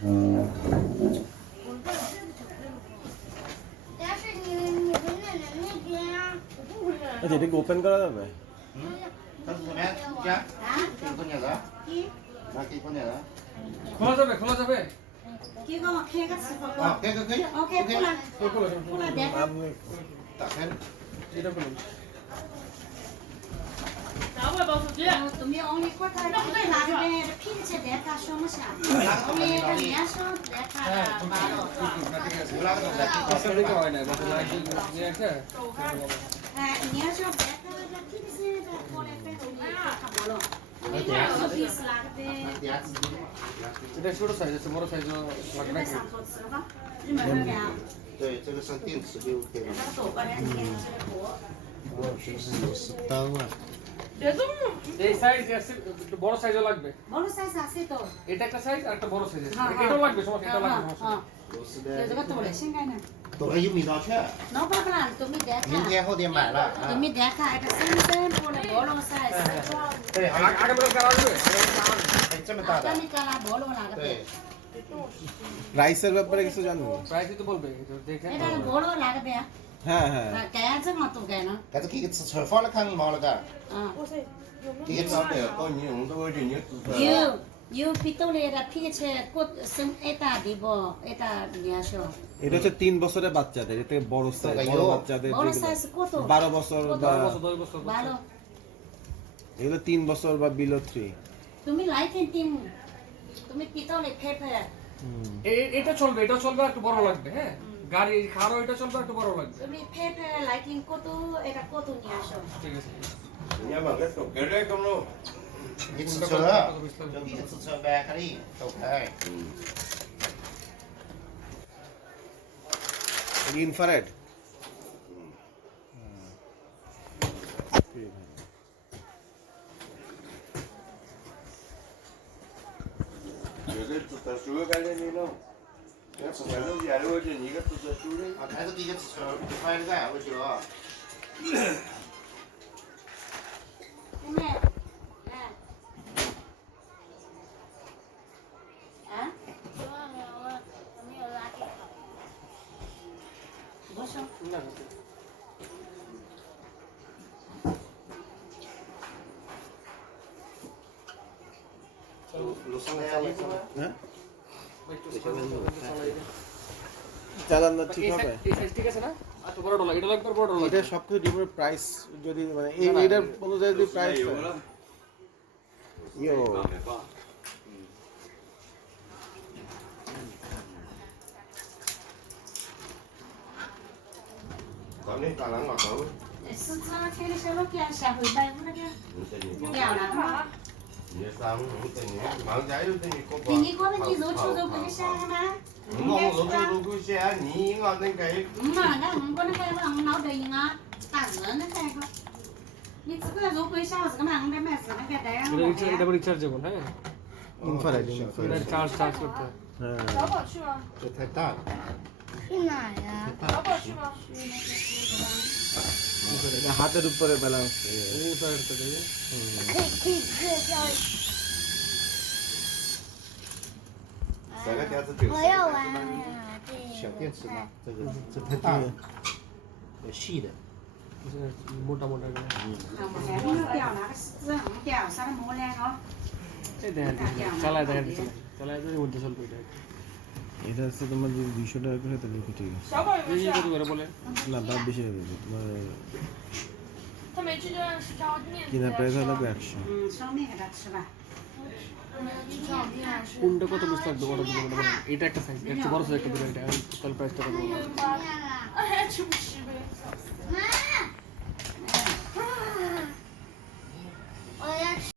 আচ্ছা, এটা কি ওপেন করা যাবে? খোলা যাবে খোলা যাবে আপনি এটা বলুন তুমি অনেক কথা লাগবে ফিরছে দেখা সমস্যা তুমি নিয়াসো দেখা ভালো আসলে হয় না গত লাইভ নিয়ে একটা হ্যাঁ নিয়াসো দেখা ফিরছে পরে কথা বলো পিস লাগবে এটা ছোট সাইজ আছে বড় সাইজও লাগবে নাকি 对，这个上电池就 OK 了。10刀啊। এই সাইজ আছে একটু বড় সাইজও লাগবে বড় সাইজ আছে তো এটা একটা সাইজ আর একটা বড় সাইজ আছে এটাও লাগবে সমস্যা এটা লাগবে সমস্যা这个多了现在呢抖了1米刀券， no problem তুমি দেখা 明天后天买了。 তুমি দেখা এটা সেম পরে বড় সাইজ 对，还有 আগে বড় করা যাবে 哎这么大的 তুমি কালা বড় লাগবে 对， রাইসের ব্যাপারে কিছু জানো? প্রাইস তো বলবে দেখেন এটা বড় লাগবে হ্যাঁ হ্যাঁ। 改这么多改呢但是给个尺寸放了看毛了个，啊给个尺寸。 you pitole da piche kot sem eta dibo eta niasho এটা হচ্ছে 3 বছরের বাচ্চাদের, এর থেকে বড় সাইজ, বড় বাচ্চাদের বড় যেগুলো সাইজ কত 12 বছর বা 10 বছর ভালো এগুলো 3 বছর বা বিলো 3। তুমি লাইকেন টিম তুমি pitole পেপে এটা চলবে এটা চলবে একটু বড় লাগবে হ্যাঁ গাড়ি খারো এটা চলবে একটু বড় লাগবে তুমি পেপে লাইকিং কত এটা কত নিasho ঠিক আছে给尺寸，就给个尺寸呗，可以走开。 ইনফ্রারেড।啊，还是给个尺寸，快点干，我觉得。 তুমি হ্যাঁ হ্যাঁ বসো না হ্যাঁ একটু চালান না ঠিক হবে? এই সাইজ ঠিক আছে না এত বড় ডলার এটা লাগবে বড় ডলার এটা সবকিছু ডিপের প্রাইস যদি মানে এই এটার অনুযায়ী যদি প্রাইস ইয়ো是这么天的时候给下回摆那个掉了吗？给你过的你肉出肉给下了吗？唔嘛，那我那个我老得应啊，打人那个。你这个肉桂下是个嘛？我得买是那个的。 এটা বড় রিচার্জেবল হ্যাঁ ইনফ্রারেড এটা ইনফ্রারেড। চার্জ করতে হয় হ্যাঁ淘宝去吗？这太大了，去哪呀？淘宝去吗？ এটা হাতের উপরে ব্যালেন্স। ইনফ্রারেড তো দেবে 可以这叫。我要玩呀！小电池嘛，这太大了，有细的。 মোটা মোটা掉了，是红掉，啥都没了哦。 এই দেখেন চালায় দেখেন চালায় যদি মধ্যে চলবে এটা এটা হচ্ছে তোমার যদি 200 টাকা করে তাহলে ঠিক আছে।小宝有没এই有去啊কত？করে বলে না দাম বেশি হয়ে যাবে তোমার他没去这时尚面。 কিনা প্রাইস হলো 100। 烧面给他吃吧。去找店是。 কোনটা কত বেশি লাগবে বড় দিকে এটা একটা সাইজ একটা বড় সাইজ একটা দিবেন এটা তাহলে প্রাইসটা কত哎，吃不吃？